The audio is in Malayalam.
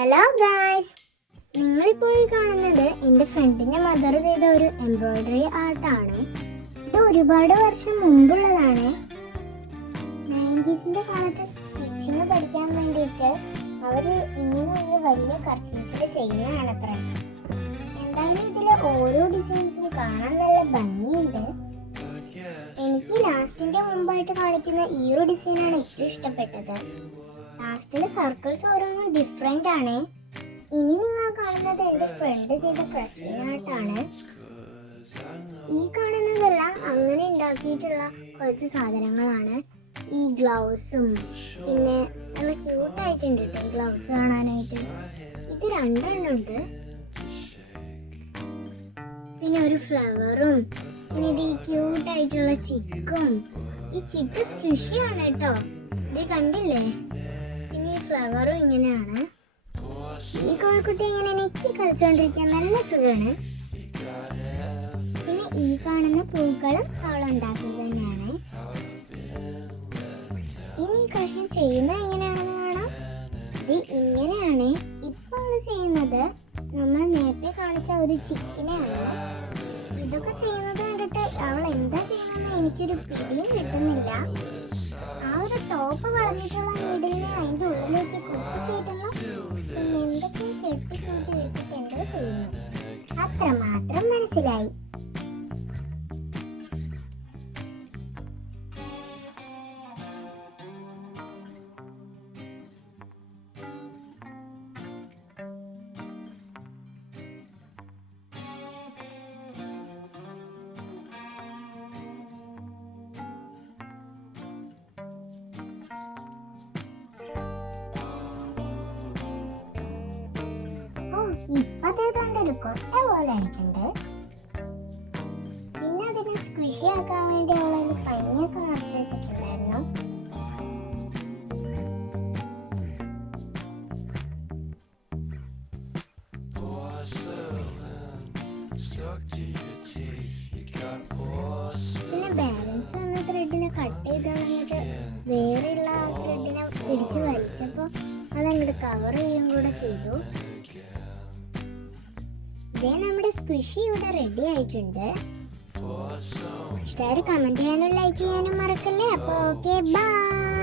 ഹലോ ഗായ്സ്, നിങ്ങളിപ്പോൾ കാണുന്നത് എൻ്റെ ഫ്രണ്ടിൻ്റെ മദർ ചെയ്ത ഒരു എംബ്രോയിഡറി ആർട്ടാണ്. ഇത് ഒരുപാട് വർഷം മുമ്പുള്ളതാണ്. 90s കാലത്ത് സ്റ്റിച്ചിങ് പഠിക്കാൻ വേണ്ടിയിട്ട് അവർ ഇങ്ങനെ ഒരു വലിയ കർച്ചീഫിൽ ചെയ്യുന്നതാണത്രേ. എന്തായാലും ഇതിലെ ഓരോ ഡിസൈൻസും കാണാൻ നല്ല ഭംഗിയുണ്ട്. എനിക്ക് ലാസ്റ്റിൻ്റെ മുമ്പായിട്ട് കാണിക്കുന്ന ഈ ഒരു ഡിസൈനാണ് ഏറ്റവും ഇഷ്ടപ്പെട്ടത്. ലാസ്റ്റിലെ സർക്കിൾസ് ഓരോന്നും ഡിഫറെൻ്റ് ആണ്. ഇനി നിങ്ങൾ കാണുന്നത് എൻ്റെ ഫ്രണ്ട് ചെയ്ത ക്രഷിംഗ് ആർട്ടാണ്. ഈ കാണുന്നതെല്ലാം അങ്ങനെ ഉണ്ടാക്കിയിട്ടുള്ള കുറച്ച് സാധനങ്ങളാണ്. ഈ ഗ്ലൗസും പിന്നെ നല്ല ക്യൂട്ടായിട്ടുണ്ട് കേട്ടോ ഈ ഗ്ലൗസ് കാണാനായിട്ട്. ഇത് 2 ഉണ്ട്. പിന്നെ ഒരു ഫ്ലവറും പിന്നെ ഇത് ഈ ക്യൂട്ടായിട്ടുള്ള ചിക്കും. ഈ ചിക്ക് സ്ക്വിഷിയാണ് കേട്ടോ, ഇത് കണ്ടില്ലേ? പിന്നെ ഈ ഫ്ലവറും ഇങ്ങനെയാണ്. ഈ കോഴിക്കുട്ടി ഇങ്ങനെ നെക്കി കളിച്ചുകൊണ്ടിരിക്കാൻ നല്ല സുഖമാണ്. പിന്നെ ഈ കാണുന്ന പൂക്കളും അവൾ ഉണ്ടാക്കുന്നത് തന്നെയാണ്. ഇനി ഈ കൃഷി ചെയ്യുന്നത് എങ്ങനെയാണെന്ന് കാണാം. ഇത് ഇങ്ങനെയാണ് ഇപ്പൊ അവള് ചെയ്യുന്നത്. നമ്മൾ നേരത്തെ കാണിച്ച ഒരു ചിക്കിനെയാണ്. ഇതൊക്കെ ചെയ്യുന്നത് കണ്ടിട്ട് അവൾ എന്താ ചെയ്യുന്നതെന്ന് എനിക്കൊരു പിടിയും കിട്ടുന്നില്ല. ആ ഒരു ടോപ്പ് വളഞ്ഞിട്ടുള്ള നീഡിലിനെ അതിൻ്റെ ഉള്ളിലേക്ക് കുത്തിക്കേറ്റുന്നു. പിന്നെ എന്തൊക്കെ കെട്ടിക്കൂട്ടി വെച്ചിട്ട് എന്തോ ചെയ്യുന്നു. അത്രമാത്രം മനസ്സിലായി. ഇപ്പത് കണ്ടൊരു കൊട്ട പോലെ ആയിട്ടുണ്ട്. പിന്നെ അതിനെ സ്ക്വിഷി ആക്കാൻ വേണ്ടി അവളതിൽ പഞ്ഞൊക്കെ നിറച്ച് വെച്ചിട്ടുണ്ടായിരുന്നു. പിന്നെ ബാലൻസ് വന്ന ത്രെഡിനെ കട്ട് ചെയ്ത് കളഞ്ഞിട്ട് വേറെയുള്ള ആ ത്രെഡിനെ പിടിച്ച് വലിച്ചപ്പോൾ അതങ്ങോട്ട് കവർ ചെയ്യുകയും കൂടെ ചെയ്തു. ഇതേ നമ്മുടെ സ്ക്വിഷി ഇവിടെ റെഡി ആയിട്ടുണ്ട്. ഇഷ്ടമായാലും കമന്റ് ചെയ്യാനും ലൈക്ക് ചെയ്യാനും മറക്കല്ലേ. അപ്പോൾ ഓക്കെ, ബൈ.